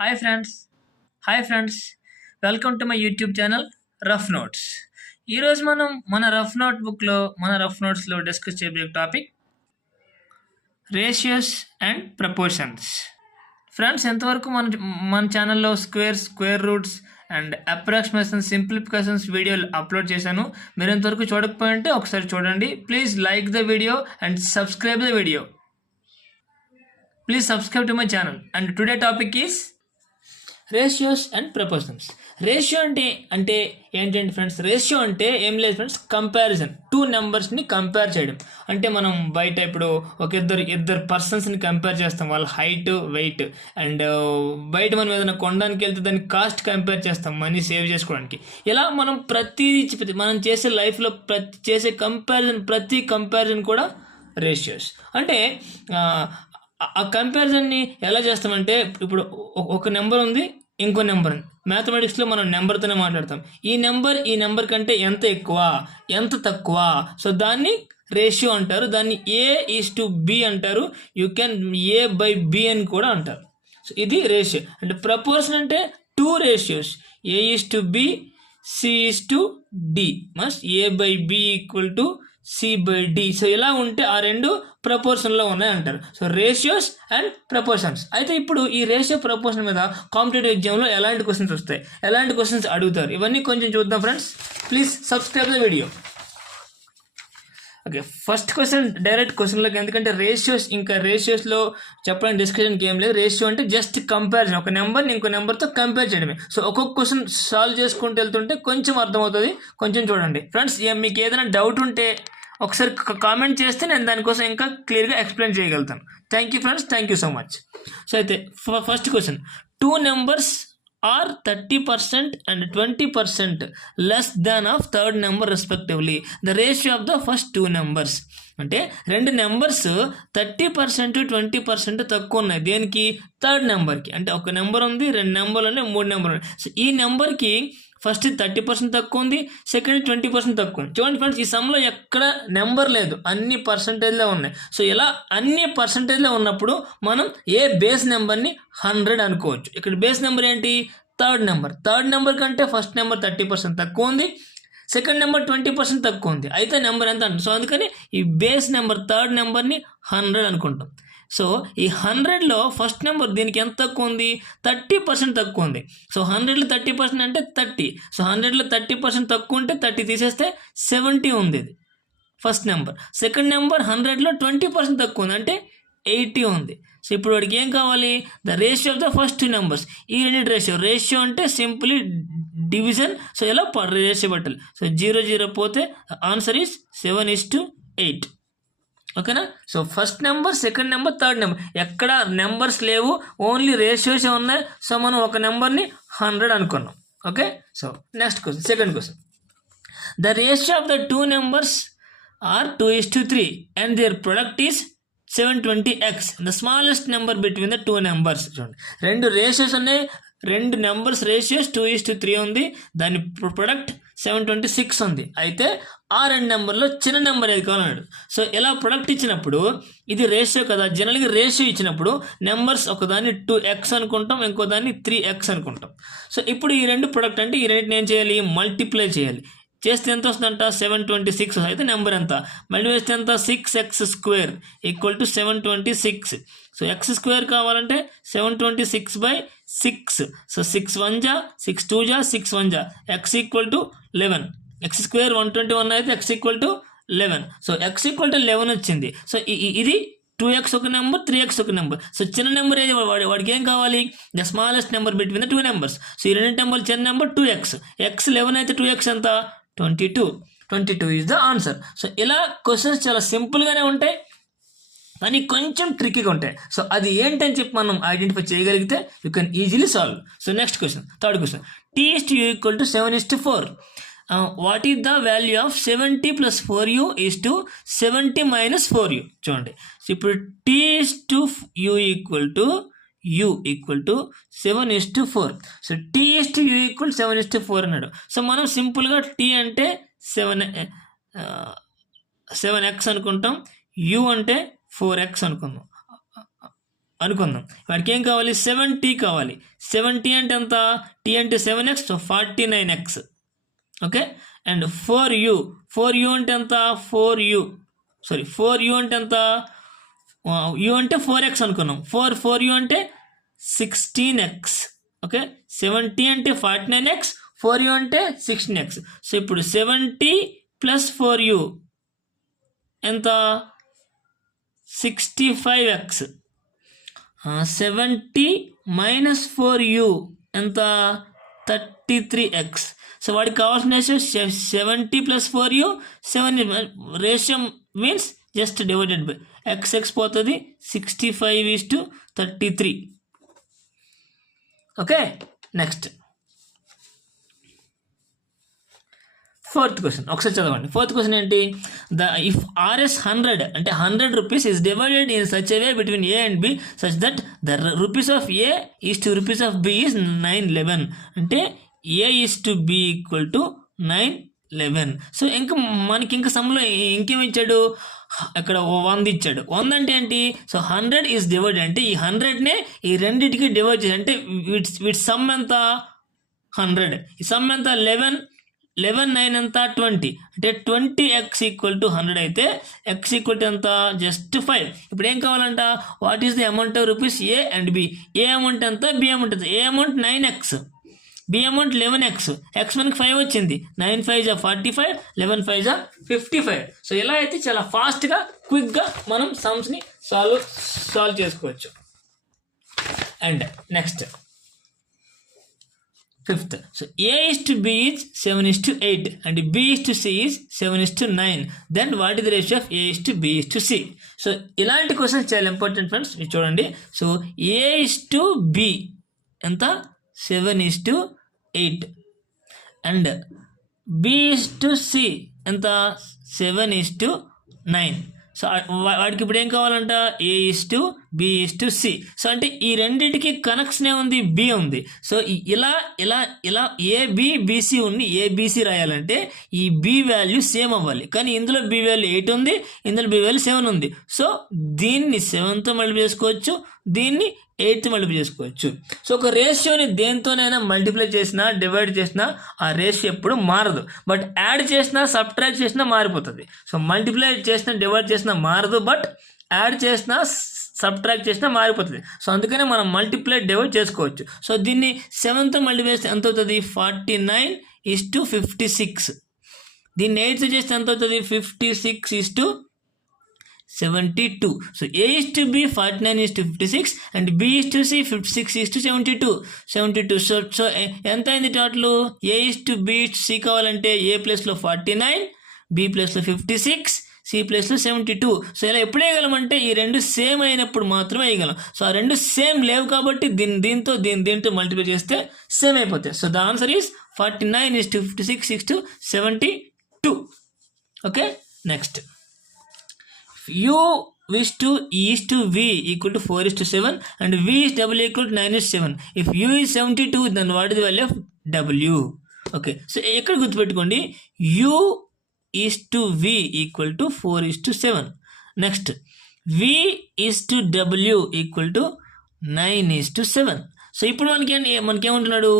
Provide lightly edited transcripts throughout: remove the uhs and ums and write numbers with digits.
Hi friends hi friends welcome to my YouTube channel rough notes. ఈరోజు మనం మన rough నోట్స్లో discuss చేయబోయే topic ratios and proportions. Friends, ఎంతవరకు మన ఛానల్లో square roots and approximation simplifications వీడియోలు అప్లోడ్ చేశాను. మీరు ఎంతవరకు చూడకపోయింటే ఒకసారి చూడండి. Please like the video and subscribe the video. Please subscribe to my channel. And today topic is ratios and proportions. Ratio అంటే ఏంటంటే ఫ్రెండ్స్, రేషియో అంటే ఏం లేదు ఫ్రెండ్స్, కంపారిజన్. టూ నెంబర్స్ని కంపేర్ చేయడం. అంటే మనం బయట ఇప్పుడు ఇద్దరు పర్సన్స్ని కంపేర్ చేస్తాం, వాళ్ళ హైట్ వెయిట్. అండ్ బయట మనం ఏదైనా కొనడానికి వెళ్తే దాన్ని కాస్ట్ కంపేర్ చేస్తాం, మనీ సేవ్ చేసుకోవడానికి. ఇలా మనం మనం చేసే లైఫ్లో చేసే ప్రతి కంపారిజన్ కూడా రేషియోస్. అంటే ఆ కంపారిజన్ని ఎలా చేస్తామంటే, ఇప్పుడు ఒక నెంబర్ ఉంది, ఇంకో నెంబర్ ఉంది. మ్యాథమెటిక్స్లో మనం నెంబర్తోనే మాట్లాడతాం. ఈ నెంబర్ కంటే ఎంత ఎక్కువ, ఎంత తక్కువ, సో దాన్ని రేషియో అంటారు. దాన్ని A:B అంటారు. యూ కెన్ A/B అని కూడా అంటారు. సో ఇది రేషియో. అంటే ప్రపోర్షన్ అంటే two ratios, A:B, C:D. Must A/B = C/D. So ఇలా ఉంటే ఆ రెండు ప్రపోర్షన్లో ఉన్నాయి అంటారు. So ratios and proportions. అయితే ఇప్పుడు ఈ రేషియో ప్రపోర్షన్ మీద కాంపిటేటివ్ ఎగ్జామ్లో ఎలాంటి క్వశ్చన్స్ వస్తాయి, ఎలాంటి క్వశ్చన్స్ అడుగుతారు, ఇవన్నీ కొంచెం చూద్దాం friends. Please subscribe the video. Okay, first question direct క్వశ్చన్లోకి. ఎందుకంటే రేషియోస్లో చెప్పడానికి డిస్కషన్కి ఏం లేదు. రేషియో అంటే జస్ట్ కంపారిజన్, ఒక నెంబర్ని ఇంకో నెంబర్తో కంపేర్ చేయడమే. సో ఒక్కొక్క క్వశ్చన్ సాల్వ్ చేసుకుంటూ వెళ్తుంటే కొంచెం అర్థమవుతుంది, కొంచెం చూడండి ఫ్రెండ్స్. మీకు ఏదైనా డౌట్ ఉంటే ఒకసారి కామెంట్ చేస్తే నేను దానికోసం ఇంకా క్లియర్గా ఎక్స్ప్లెయిన్ చేయగలుగుతాను. Thank you friends, thank you so much. So అయితే first question, two numbers are 30% and 20% less than of third number respectively. The ratio of the first two numbers. అంటే రెండు నెంబర్స్ 30%, 20% తక్కువ ఉన్నాయి. దేనికి? థర్డ్ నెంబర్కి. అంటే ఒక నెంబర్ ఉంది, రెండు నెంబర్లు ఉన్నాయి, మూడు నెంబర్లు ఉన్నాయి. సో ఈ నెంబర్కి ఫస్ట్ 30% తక్కువ ఉంది, సెకండ్ 20% తక్కువ ఉంది. చూడండి ఫ్రెండ్స్, ఈ సమ్లో ఎక్కడ నెంబర్ లేదు, అన్ని పర్సంటేజ్లో ఉన్నాయి. సో ఇలా అన్ని పర్సంటేజ్లో ఉన్నప్పుడు మనం ఏ బేస్ నెంబర్ని 100 అనుకోవచ్చు. ఇక్కడ బేస్ నెంబర్ ఏంటి? థర్డ్ నెంబర్ కంటే ఫస్ట్ నెంబర్ 30% తక్కువ ఉంది, సెకండ్ నెంబర్ 20% తక్కువ ఉంది. అయితే నెంబర్ ఎంత అంటే, సో అందుకని ఈ బేస్ నెంబర్ థర్డ్ నెంబర్ని 100 అనుకుంటాం. సో ఈ 100లో ఫస్ట్ నెంబర్ దీనికి ఎంత తక్కువ ఉంది? 30% తక్కువ ఉంది. సో 100లో 30% అంటే 30. సో 100లో 30% తక్కువ ఉంటే 30 తీసేస్తే 70 ఉంది ఇది ఫస్ట్ నెంబర్. సెకండ్ నెంబర్ 100లో 20% తక్కువ ఉంది, అంటే 80 ఉంది. సో ఇప్పుడు వాడికి ఏం కావాలి? The ratio of the first two numbers. ఈ రెండింటి రేషియో అంటే సింప్లీ డివిజన్. సో ఎలా రేషియో పెట్టాలి? సో 0 పోతే ఆన్సర్ ఈస్ 7:8. ఓకేనా? So first number, second number, third number, ఎక్కడ నెంబర్స్ లేవు, ఓన్లీ రేషియోస్ ఉన్నాయి. సో మనం ఒక నెంబర్ని 100 అనుకున్నాం. Okay, so next question, second question. The ratio of the two numbers are 2:3 and their product is 720x. The smallest number between the two numbers. చూడండి, రెండు ratios ఉన్నాయి, రెండు నెంబర్స్ రేషియోస్ 2:3 ఉంది, దాని ప్రొడక్ట్ 726 ఉంది. అయితే ఆ రెండు నెంబర్లో చిన్న నెంబర్ ఏది కావాలన్నాడు. సో ఇలా ప్రొడక్ట్ ఇచ్చినప్పుడు ఇది రేషియో కదా, జనరల్గా రేషియో ఇచ్చినప్పుడు నెంబర్స్ ఒకదాన్ని 2x అనుకుంటాం, ఇంకో దాన్ని 3x అనుకుంటాం. సో ఇప్పుడు ఈ రెండు ప్రొడక్ట్ అంటే ఈ రెండింటిని ఏం చేయాలి? మల్టిప్లై చేయాలి. చేస్తే ఎంత వస్తుందంట? 726. అయితే నెంబర్ ఎంత? మళ్ళీ వేస్తే ఎంత? 6x² = 726. సో x² కావాలంటే 726/6. సో 6 1 జా, 6 2 జా, 6 1 జా, x = 11. x² 121 అయితే x = 11. సో x = 11 వచ్చింది. సో ఇది 2x ఒక నెంబర్, 3x ఒక నెంబర్. సో చిన్న నెంబర్ ఏది? వాడికి ఏం కావాలి? The smallest number between the two numbers. So ఈ రెండు నెంబర్ చిన్న నెంబర్ 2x. x 11 అయితే 2x ఎంత? 22 ఈజ్ ద ఆన్సర్. సో ఇలా క్వశ్చన్స్ చాలా సింపుల్గానే ఉంటాయి, కానీ కొంచెం ట్రిక్కీగా ఉంటాయి. సో అది ఏంటని చెప్పి మనం ఐడెంటిఫై చేయగలిగితే you can easily solve. So next question, third question. T:U = 7:4. What is the value of 70 + 4u = 70 - 4u? చూడండి, సో ఇప్పుడు T:U = 7:4. సో T:U = 7:4 అన్నాడు. సో మనం సింపుల్గా T అంటే 7x అనుకుంటాం, U అంటే 4x అనుకుందాం. అనుకుందాం. వాడికి ఏం కావాలి, 7t కావాలి. 7t అంటే ఎంత, t అంటే 7x, so 49x. Okay, and 4u అంటే ఎంత, 4u అంటే ఎంత, u అంటే 4x అనుకున్నాం. 4u అంటే 16x. ఓకే, 7t అంటే 49x, 4u అంటే 16x. సో ఇప్పుడు 7t ప్లస్ 4u ఎంత, 65x. 70 మైనస్ 4u ఎంత, 33x. సో వాడికి కావాల్సిన ratio 70 plus 4u. 7 ratio means just divided by x పోతుంది, 65:33. ఓకే, నెక్స్ట్ ఫోర్త్ క్వశ్చన్ ఒకసారి చదవండి. ఫోర్త్ క్వశ్చన్ ఏంటి, ఇఫ్ RS 100 అంటే 100 rupees is divided in such a way between A and B such that the rupees of A is to rupees of B is 911 అంటే A is to B equal to 911. So మనకి ఇంకా సమ్లో ఇంకేమి ఇచ్చాడు, అక్కడ 100 ఇచ్చాడు. 100 అంటే ఏంటి, సో 100 ఈజ్ డివైడ్ అంటే ఈ 100నే ఈ రెండింటికి డివైడ్ చేసి అంటే వీటి సమ్ ఎంత 100, ఈ సమ్ ఎంత 11 9 ఎంత 20 అంటే 20x ఈక్వల్ టు 100 అయితే x ఈక్వల్ టు ఎంత, జస్ట్ 5. ఇప్పుడు ఏం కావాలంట, what is the amount of rupees A and B. A amount ఎంత, B అమౌంట్ ఎంత. A amount 9x, B amount 11x. x మనకి 5 వచ్చింది, 9 5 45, 11 5 55. సో ఇలా అయితే చాలా ఫాస్ట్గా క్విక్గా మనం సమ్స్ని సాల్వ్ చేసుకోవచ్చు. And next fifth, so A is to B is 7:8 and B is to C is 7:9. Then what is the ratio of A is to B is to C. So ఇలాంటి questions చాలా important friends, మీరు చూడండి. So A is to B ఎంత, 7:8 and B is to C ఎంత, 7:9. So వాడికి ఇప్పుడు ఏం కావాలంట, A is to B is to C. So అంటే ఈ రెండింటికి కనెక్షన్ ఉంది, B ఉంది. సో ఇలా ABBC ఉంది, ABC రాయాలంటే ఈ B వాల్యూ సేమ్ అవ్వాలి. కానీ ఇందులో B వాల్యూ 8 ఉంది, ఇందులో B వాల్యూ 7 ఉంది. సో దీన్ని 7తో మల్టిప్లై చేసుకోవచ్చు, దీన్ని 8తో మల్టిప్లై చేసుకోవచ్చు. సో ఒక రేషియోని దేంతోనైనా మల్టిప్లై చేసినా డివైడ్ చేసినా ఆ రేషియో ఎప్పుడు మారదు. బట్ యాడ్ చేసినా సబ్ట్రాక్ట్ చేసినా మారిపోతుంది. సో మల్టిప్లై చేసినా డివైడ్ చేసినా మారదు, బట్ యాడ్ చేసినా సబ్ట్రాక్ట్ చేసినా మారిపోతుంది. సో అందుకనే మనం మల్టిప్లై డివైడ్ చేసుకోవచ్చు. సో దీన్ని 7తో మల్టిప్లై చేస్తే ఎంత అవుతుంది, 49:56. దీన్ని 8తో చేస్తే ఎంత అవుతుంది, 56:72. So A is to B 49:56 and B is to C 56:72. So ఎంత అయింది total, A is to B is to C కావాలంటే A ప్లేస్లో 49, B ప్లేస్లో 56, C ప్లేస్లో 72. సో ఇలా ఎప్పుడు వేయగలమంటే ఈ రెండు సేమ్ అయినప్పుడు మాత్రమే వేయగలం. సో ఆ రెండు సేమ్ లేవు కాబట్టి దీంతో మల్టిప్లై చేస్తే సేమ్ అయిపోతాయి. So the answer is 49:56:72. Okay, next U is to E is to V equal to 4:7 and V is W equal to 9:7. If U is 72, then what is the value of W? Okay, so ఇక్కడ గుర్తుపెట్టుకోండి, U is to V equal to 4:7. Next, V is to W equal to 9:7. So ఇప్పుడు మనకేమంటున్నాడు,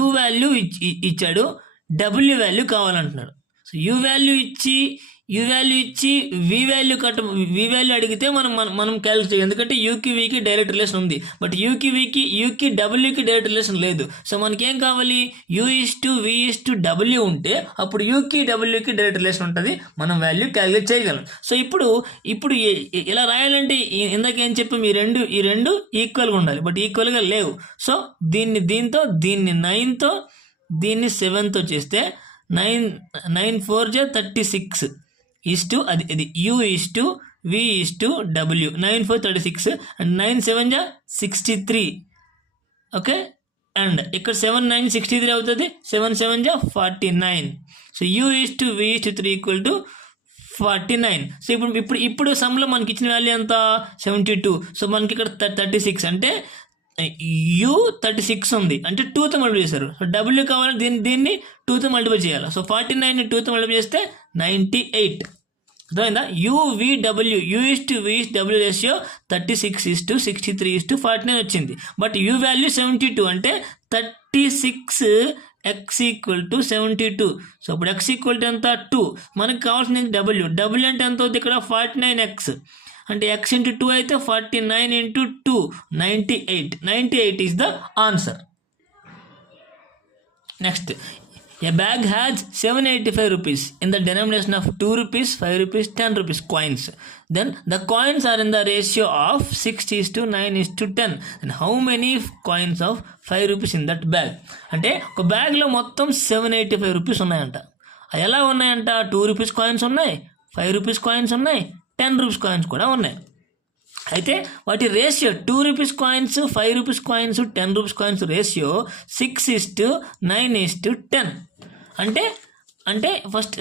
U value ఇచ్చాడు, W value కావాలంటున్నాడు. So U value ఇచ్చి V value అడిగితే మనం calculate చేయాలి, ఎందుకంటే యూకి వీకి డైరెక్ట్ రిలేషన్ ఉంది. బట్ యూకి డబ్ల్యూకి డైరెక్ట్ రిలేషన్ లేదు. సో మనకేం కావాలి, U is to V is to W ఉంటే అప్పుడు యూకి డబ్ల్యూకి డైరెక్ట్ రిలేషన్ ఉంటుంది, మనం వాల్యూ క్యాలిక్యులేట్ చేయగలం. సో ఇప్పుడు ఇలా రాయాలంటే ఇందాక ఏం చెప్పాం, ఈ రెండు ఈక్వల్గా ఉండాలి, బట్ ఈక్వల్గా లేవు. సో దీన్ని 9తో దీన్ని 7తో చేస్తే 9 4 36 is to అది U is to V is to W. 9 4 36 and 9 7 63. Okay, and ఇక్కడ 7 9 63 అవుతుంది, 7 7 49. So U is to V is to 3 equal to 49. So ఇప్పుడు సమ్లో మనకి ఇచ్చిన వాల్యూ ఎంత, 72. సో మనకి ఇక్కడ 36 అంటే U 36 ఉంది అంటే 2తో మల్టిప్లై చేశారు. సో W కావాలంటే దీన్ని 2తో మల్టిప్లై చేయాలి. సో 49ని 2తో మల్టిప్లై చేస్తే 98. అర్థమైందా? You is to W ratio 36:63:49 వచ్చింది. బట్ యూ వాల్యూ 72 అంటే 36 x ఈక్వల్ టు 72. సో అప్పుడు x ఈక్వల్ టు ఎంత 2. మనకు కావాల్సింది డబ్ల్యూ అంటే ఎంత అవుతుంది ఇక్కడ 49x అంటే x ఇంటూ 2 అయితే 49 into 2 98 is the answer. Next, a bag has 785 rupees in the denomination of 2 rupees, 5 rupees, 10 rupees coins. Then the coins are in the ratio of 6:9:10. And how many coins of 5 rupees in that bag? అంటే ఒక బ్యాగ్లో మొత్తం 785 rupees ఉన్నాయంట. అది ఎలా ఉన్నాయంట? 2 rupees coins ఉన్నాయి, 5 rupees coins ఉన్నాయి, 10 రూపీస్ కాయిన్స్ కూడా ఉన్నాయి. అయితే వాటి ratio 2 rupees coins, 5 rupees coins, 10 rupees coins ratio 6:9:10. అంటే ఫస్ట్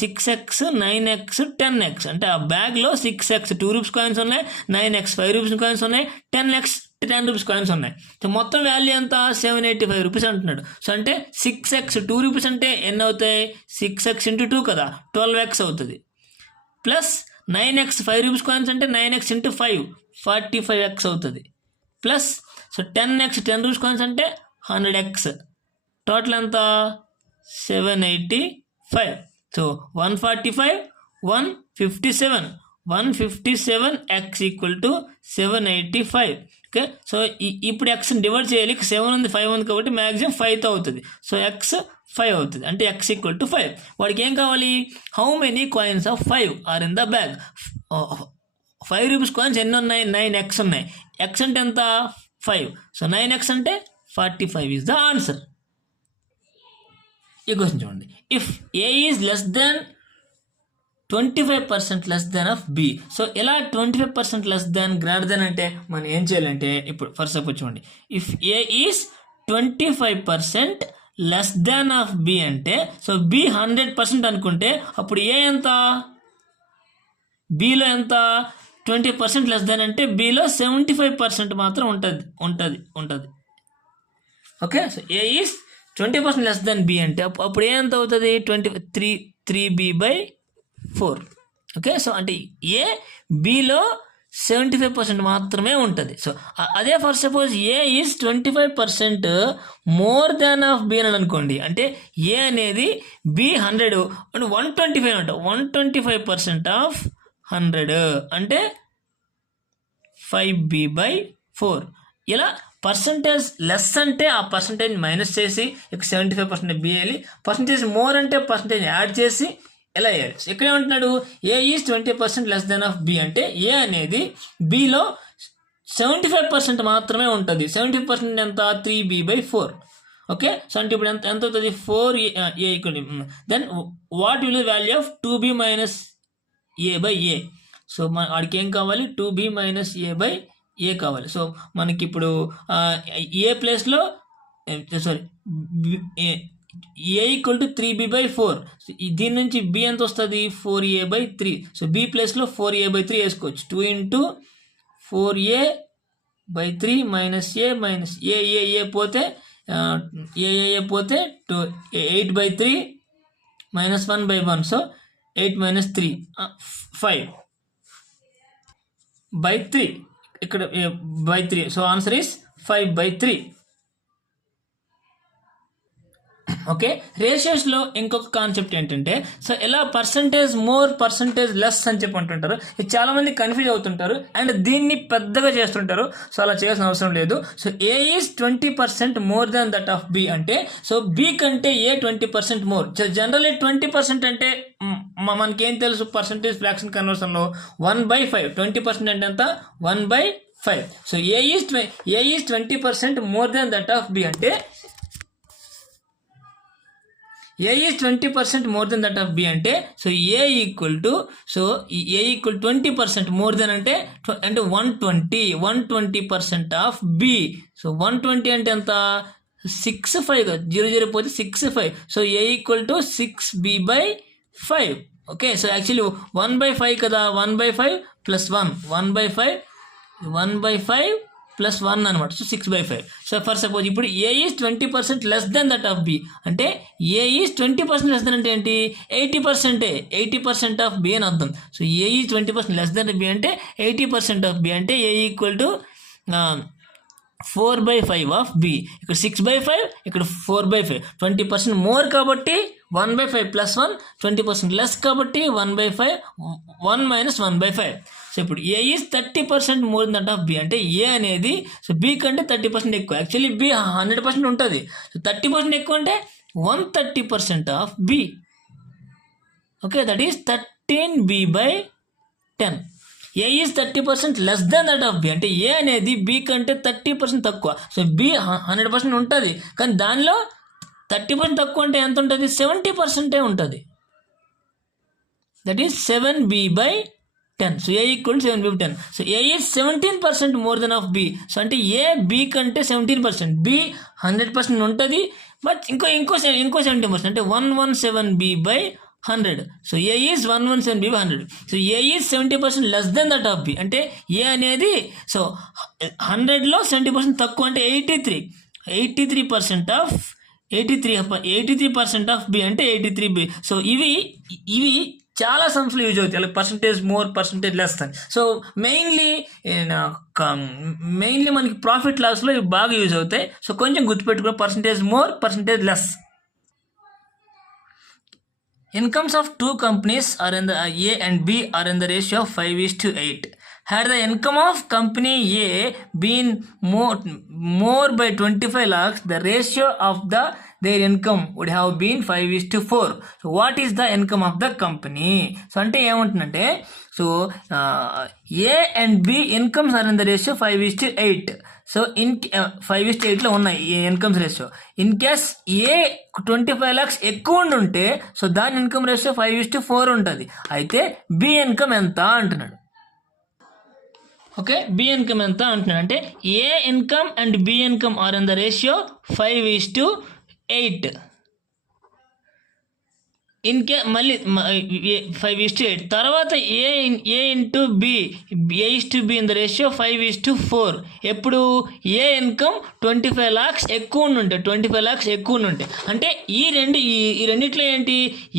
6x, 9x, 10x అంటే ఆ బ్యాగ్లో 6x 2 రూపీస్ కాయిన్స్ ఉన్నాయి, 9x 5 రూపీస్ కాయిన్స్ ఉన్నాయి, 10x 10 రూపీస్ కాయిన్స్ ఉన్నాయి. సో మొత్తం వాల్యూ ఎంత 785 రూపీస్ అంటున్నాడు. సో అంటే 6x 2 రూపీస్ అంటే ఎన్ని అవుతాయి? 6x ఇంటూ 2 కదా, 12x అవుతుంది. ప్లస్ 9x 5 రూపీస్ కాయిన్స్ అంటే 9x ఇంటూ 5 45x అవుతుంది. Plus so 10x 10 rupees coins అంటే 100x. టోటల్ ఎంత 785. So 145, 157x equal to 785. Okay, so ఇప్పుడు ఎక్స్ని డివైడ్ చేయాలి. 7 ఉంది, 5 ఉంది కాబట్టి మ్యాక్సిమం 5తో అవుతుంది. సో ఎక్స్ 5 అవుతుంది అంటే x ఈక్వల్ టు 5. వాడికి ఏం కావాలి? How many coins of 5 are in the bag. 5 rupees coins ఎన్ని ఉన్నాయి? 9x ఉన్నాయి. x అంటే ఎంత 5. సో 9x అంటే 45 ఈజ్ ద ఆన్సర్. ఈ క్వశ్చన్ చూడండి. If A is less than 25% less than of B. So ఇలా 25% లెస్ దెన్ గ్రేటర్ దెన్ అంటే మనం ఏం చేయాలంటే, ఇప్పుడు ఫస్ట్ సపోజ్ చూడండి, if A is 25% less than of B అంటే, సో బి 100% అనుకుంటే అప్పుడు ఏ ఎంత? బిలో ఎంత? 20% లెస్ దాన్ అంటే బిలో 75% మాత్రం ఉంటుంది. Okay, so A is 20% less than B అంటే అప్పుడు ఏ ఎంత అవుతుంది? 3b/4. ఓకే, సో అంటే ఏ బిలో 75% మాత్రమే ఉంటుంది. సో అదే for suppose A is 25% more than of B అని అనుకోండి. అంటే ఏ అనేది బి 100 అంటే 125 అంట. 125% ఆఫ్ 100 అంటే 5b/4. ఇలా పర్సంటేజ్ లెస్ అంటే ఆ పర్సంటేజ్ మైనస్ చేసి ఇక 75% బి వేయాలి. పర్సంటేజ్ మోర్ అంటే పర్సంటేజ్ యాడ్ చేసి ఎలా వేయాలి. ఇక్కడ ఏమంటున్నాడు? A is 20% less than of B అంటే ఏ అనేది బిలో 75% మాత్రమే ఉంటుంది. 75% ఎంత? 3b/4. ఓకే, సో అంటే ఇప్పుడు ఎంత అవుతుంది? 4a equal. Then what will the value of 2b minus a/a. So వాడికి ఏం కావాలి? 2b మైనస్ a/a కావాలి. సో మనకి ఇప్పుడు ఏ ప్లేస్లో ఏ ఈక్వల్ టు 3b/4. దీని నుంచి బి ఎంత వస్తుంది? 4a/3. సో బి ప్లేస్లో 4a/3 వేసుకోవచ్చు. 2 ఇంటూ 4a/3 మైనస్ ఏ పోతే పోతే 8/3 మైనస్ 1/1. So 8 minus 3 5/3. ఇక్కడ by3. So answer is 5/3. Okay, రేషియోస్లో ఇంకొక కాన్సెప్ట్ ఏంటంటే, సో ఎలా పర్సంటేజ్ మోర్ పర్సంటేజ్ లెస్ అని చెప్పి అంటుంటారు. ఇది చాలామంది కన్ఫ్యూజ్ అవుతుంటారు అండ్ దీన్ని పెద్దగా చేస్తుంటారు. సో అలా చేయాల్సిన అవసరం లేదు. So A is 20% more than that of B అంటే, సో బి కంటే ఏ 20% మోర్. జనరల్లీ 20% అంటే మనకేం తెలుసు? Percentage fraction కన్వర్షన్లో 1/5. 20% అంటే ఎంత? 1/5. So A is 20% more than that of B అంటే A is 20% more than that of B అంటే, so A equal to 20% more than అంటే 120% ఆఫ్ బి. సో 120 అంటే ఎంత? 6/5 కదా, 0 పోతే 6/5. So A equal to 6b/5. Okay, so actually 1/5 కదా, 1/5 plus 1 1/5 plus 1 అనమాట. So 6/5. So for suppose ఇప్పుడు A is 20% less than that of B, అంటే ఏ ఈజ్ 20% లెస్ దెన్ అంటే ఏంటి, 80% ఆఫ్ బి అని అర్థం. So A is 20% less than B అంటే 80% of B, అంటే A equal to 4/5 of B. ఇక్కడ 6/5, ఇక్కడ 4/5. 20% మోర్ కాబట్టి 1/5 ప్లస్ 1, 20% లెస్ కాబట్టి 1/5, 1 మైనస్ 1/5. సో ఇప్పుడు A is 30% more that of B, అంటే ఏ అనేది సో బి కంటే 30% ఎక్కువ. యాక్చువల్లీ బి 100% ఉంటుంది. సో 30% ఎక్కువ అంటే 130% of B. Okay, that is 13b/10. A is 30% less than that of B, అంటే ఏ అనేది బి కంటే 30% తక్కువ. సో బి 100% ఉంటుంది, కానీ దానిలో 30% తక్కువ అంటే ఎంత ఉంటుంది, 70% ఉంటుంది. That is 7b/10. So A equal to 7b/10. So A is 17% more than of B. So అంటే ఏ బి కంటే 17%, బి 100% ఉంటుంది, బట్ ఇంకో 17%, అంటే 117b/100. So A is 117b/100. So A is 70% less than that of B, అంటే A అనేది so 100లో 70% తక్కువ, అంటే 83% of B, అంటే 83b. సో ఇవి చాలా సమ్స్లో యూజ్ అవుతాయి, అలా పర్సంటేజ్ మోర్, పర్సంటేజ్ లెస్ అని. సో మెయిన్లీ మనకి ప్రాఫిట్ లాస్లో ఇవి బాగా యూజ్ అవుతాయి. సో కొంచెం గుర్తుపెట్టుకో, percentage more, percentage less. Incomes of two companies are in the A and B are in the ratio of 5:8. Had the income of company A been more by 25 lakhs, the ratio of their income would have been 5:4. So what is the income of the company? So అంటే ఏమంటుందంటే, so A and B incomes are in the ratio 5:8. So 5:8లో ఉన్నాయి ఈ incomes ratio. In case A 25 lakhs ఎక్కువ ఉంటే so దాని income ratio 5:4 ఉంటుంది. అయితే బి ఇన్కమ్ ఎంత అంటున్నాడు. ఓకే, బి ఇన్కమ్ ఎంత అంటున్నాడు అంటే A income and B income are in the ratio 5:8. మళ్ళీ 5:8. తర్వాత ఏ ఇంటూ బి, ఏ:b ఇన్ ద రేషియో 5:4. ఎప్పుడు ఏ ఇన్కమ్ 25 lakhs ఎక్కువ ఉంటే, 25 lakhs ఎక్కువ ఉంటే, అంటే ఈ రెండిట్లో ఏంటి,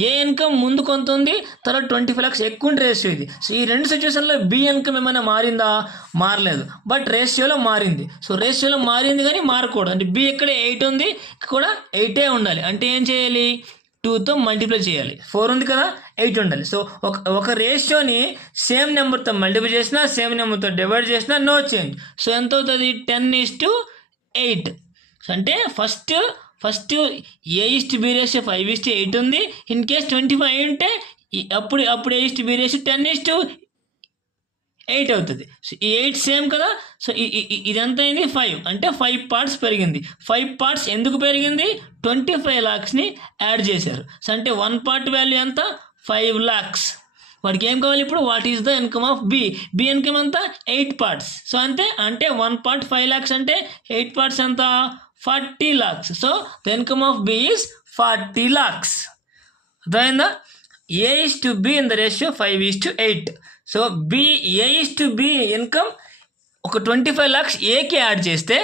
ఏ ఇన్కమ్ ముందు కొంత ఉంది, తర్వాత 25 lakhs ఎక్కువ ఉంటే రేషియో ఇది. సో ఈ రెండు సిచ్యువేషన్లో బి ఇన్కమ్ ఏమైనా మారిందా, మారలేదు, బట్ రేషియోలో మారింది. సో రేషియోలో మారింది కానీ మారకూడదు, అంటే బి ఇక్కడ 8 ఉంది, కూడా 8 ఉండాలి. అంటే ఏం చేయాలి, 2తో మల్టిప్లై చేయాలి. 4 ఉంది కదా, 8 ఉండాలి. సో ఒక రేషియోని సేమ్ నెంబర్తో మల్టిప్లై చేసినా, సేమ్ నెంబర్తో డివైడ్ చేసినా నో చేంజ్. సో ఎంత అవుతుంది, 10:8. సో అంటే ఫస్ట్ A:B రేషియో 5:8 ఉంది. ఇన్ కేస్ 25 ఉంటే అప్పుడు A:B రేషియో 10:8 అవుతుంది. సో ఈ 8 సేమ్ కదా. సో ఇదంతా అయింది 5, అంటే 5 parts పెరిగింది. 5 parts ఎందుకు పెరిగింది, 25 lakhsని యాడ్ చేశారు. సో అంటే 1 part వాల్యూ ఎంత, 5 lakhs. వాడికి ఏం కావాలి ఇప్పుడు, what is the income of B. B income ఎంత, 8 parts. సో అంటే 1 part 5 lakhs, అంటే 8 parts ఎంత, 40 lakhs. So the income of B is 40 lakhs. అర్థమైందా. A:B in the ratio 5:8. So A:B income ఒక 25 lakhs ఏకి యాడ్ చేస్తే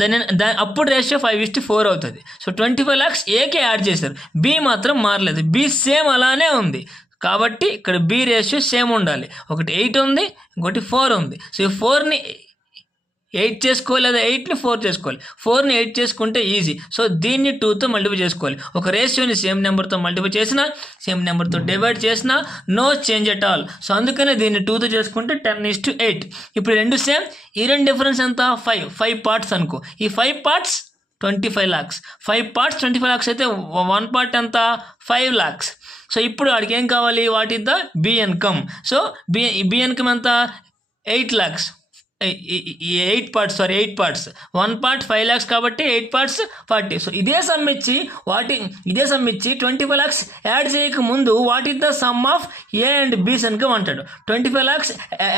దాని అప్పుడు రేషియో 5:4 అవుతుంది. సో 25 lakhs ఏకే యాడ్ చేశారు, బి మాత్రం మారలేదు, బి సేమ్ అలానే ఉంది. కాబట్టి ఇక్కడ బి రేషియో సేమ్ ఉండాలి. ఒకటి 8 ఉంది, ఇంకోటి 4 ఉంది. సో ఈ 4ని 8 చేసుకోవాలి, లేదా 8ని 4 చేసుకోవాలి. 4ని 8 చేసుకుంటే ఈజీ. సో దీన్ని 2తో మల్టిప్లై చేసుకోవాలి. ఒక రేషియోని సేమ్ నెంబర్తో మల్టిప్లై చేసినా, సేమ్ నెంబర్తో డివైడ్ చేసినా no change at all. So అందుకనే దీన్ని 2తో చేసుకుంటే 10:8. ఇప్పుడు రెండు సేమ్, ఈ రెండు డిఫరెన్స్ ఎంత, 5 parts అనుకో. ఈ 5 parts 25 lakhs. 5 parts 25 lakhs అయితే 1 part ఎంత, 5 lakhs. సో ఇప్పుడు వాడికి ఏం కావాలి, what is the B income. So B income ఎంత, 8 lakhs. 8 parts. 1 part 5 lakhs కాబట్టి 8 parts 40. సో ఇదే సమ్ ఇచ్చి 25 lakhs యాడ్ చేయక ముందు what is the sum of A and బీస్ ఇన్కమ్ అంటాడు. 25 lakhs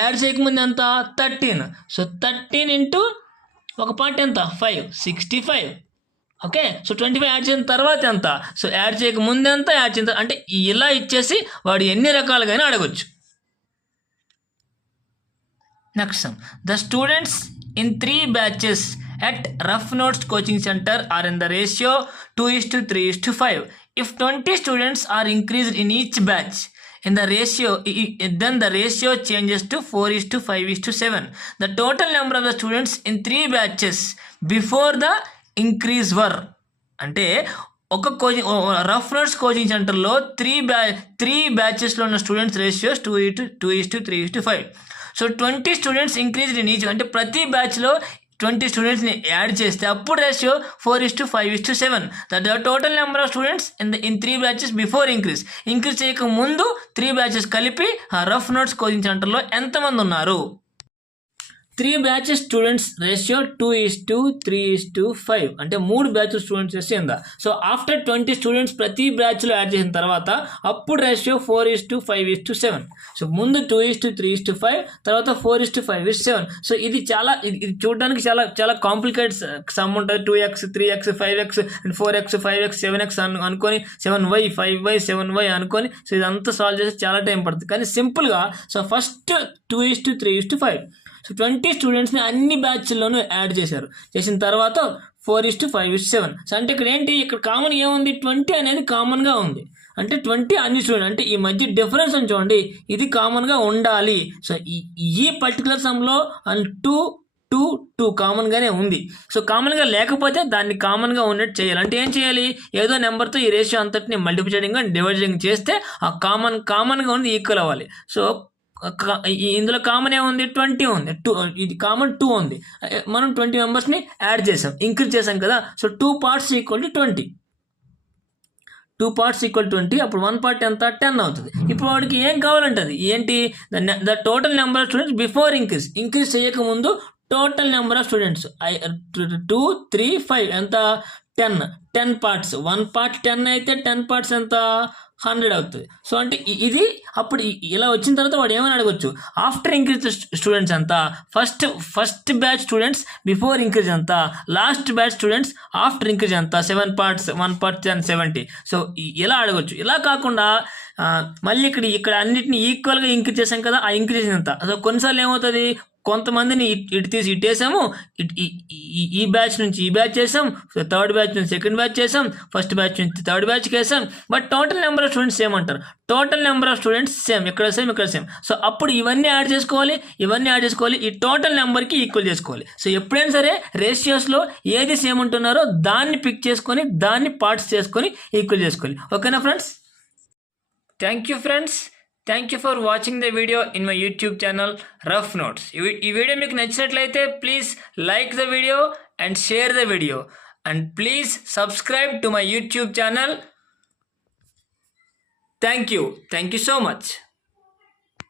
యాడ్ చేయకముందు ఎంత, 13. సో 13 ఇంటూ ఒక పార్ట్ ఎంత, 5, 65. ఓకే, సో 25 యాడ్ చేసిన తర్వాత ఎంత, సో యాడ్ చేయక ముందు ఎంత, యాడ్ చేసిన అంటే ఇలా ఇచ్చేసి వాడు ఎన్ని రకాలుగానే అడగొచ్చు. Next sum. The students in 3 batches at Rough Notes coaching center are in the ratio 2:3:5. If 20 students are increased in each batch, in the ratio, then the ratio changes to 4:5:7. The total number of the students in 3 batches before the increase were, అంటే ఒక coaching rough notes coaching సెంటర్లో three బ్యాచెస్లో ఉన్న students ratios 2:3:5. So 20 students increased in each, అంటే ప్రతి బ్యాచ్లో 20 స్టూడెంట్స్ని add చేస్తే అప్పుడు ratio 4:5:7. The total number of students in 3 batches before increase చేయక ముందు 3 బ్యాచెస్ కలిపి ఆ రఫ్ నోట్స్ కోచింగ్ సెంటర్లో ఎంతమంది ఉన్నారు? 3 బ్యాచెస్ స్టూడెంట్స్ రేషియో 2:3:5, అంటే 3 బ్యాచెస్ స్టూడెంట్స్ రేషియో ఉందా. సో ఆఫ్టర్ 20 స్టూడెంట్స్ ప్రతి బ్యాచ్లో యాడ్ చేసిన తర్వాత అప్పుడు రేషియో 4:5:7. సో ముందు 2:3:5, తర్వాత 4:5:7. సో ఇది చూడడానికి చాలా కాంప్లికేట్ సమ్ ఉంటుంది. 2x 3x 5x and 4x 5x 7x అనుకొని 7y 5y 7y అనుకొని, సో ఇదంతా సాల్వ్ చేసి చాలా టైం పడుతుంది. కానీ సింపుల్గా సో ఫస్ట్ 2:3:5. సో 20 స్టూడెంట్స్ని అన్ని బ్యాచ్ల్లోనూ యాడ్ చేసిన తర్వాత 4:5:7. సో అంటే ఇక్కడ కామన్ ఏముంది? 20 అనేది కామన్గా ఉంది. అంటే 20 అన్ని స్టూడెంట్, అంటే ఈ మధ్య డిఫరెన్స్ అని చూడండి, ఇది కామన్గా ఉండాలి. సో ఈ పర్టికులర్ సమ్లో 2 కామన్గానే ఉంది. సో కామన్గా లేకపోతే దాన్ని కామన్గా ఉన్నట్టు చేయాలి. అంటే ఏం చేయాలి? ఏదో నెంబర్తో ఈ రేషియో అంతటిని మల్టిప్లికేటింగ్ అండ్ డివైడింగ్ చేస్తే ఆ కామన్గా ఉంది ఈక్వల్ అవ్వాలి. సో ఇందులో కామన్ ఏముంది? 20 ఉంది. ఇది కామన్ 2 ఉంది. మనం 20 మెంబర్స్ని యాడ్ చేసాం, ఇంక్రీజ్ చేసాం కదా. So 2 parts equal to 20. 2 parts equal 20. అప్పుడు 1 part ఎంత? 10 అవుతుంది. ఇప్పుడు వాడికి ఏం కావాలంటది ఏంటి? The total number of students before increase చేయకముందు టోటల్ నెంబర్ ఆఫ్ స్టూడెంట్స్ 2 3 5 ఎంత? 10 parts. 1 part 10 అయితే 10 parts ఎంత? 100 అవుతుంది. సో అంటే ఇది అప్పుడు ఇలా వచ్చిన తర్వాత వాడు ఏమని అడగొచ్చు? ఆఫ్టర్ ఇంక్రీజ్ స్టూడెంట్స్ ఎంత? First batch students before increase ఎంత? Last batch students after increase ఎంత? 7 parts 1 part 10 70. సో ఇలా అడగొచ్చు. ఇలా కాకుండా మళ్ళీ ఇక్కడ అన్నిటిని ఈక్వల్గా ఇంక్రీజ్ చేసాం కదా, ఆ ఇంక్రీజ్ ఎంత? సో కొన్నిసార్లు ఏమవుతుంది? కొంతమందిని ఇటు తీసి ఇటు వేసాము, ఈ బ్యాచ్ నుంచి ఈ బ్యాచ్ చేసాం, థర్డ్ బ్యాచ్ నుంచి సెకండ్ బ్యాచ్ చేసాం, ఫస్ట్ బ్యాచ్ నుంచి థర్డ్ బ్యాచ్కి వేసాం. But total number of students same అంటారు. Total number of students same, ఇక్కడ సేమ్. సో అప్పుడు ఇవన్నీ యాడ్ చేసుకోవాలి, ఈ టోటల్ నెంబర్కి ఈక్వల్ చేసుకోవాలి. సో ఎప్పుడైనా సరే రేషియోస్లో ఏది సేమ్ ఉంటున్నారో దాన్ని పిక్ చేసుకొని దాన్ని పార్ట్స్ చేసుకొని ఈక్వల్ చేసుకోవాలి. ఓకేనా friends? Thank you friends. Thank you for watching the video in my YouTube channel rough notes. ఈ వీడియో మీకు నచ్చినట్లయితే please like the video and share the video and please subscribe to my YouTube channel. Thank you so much.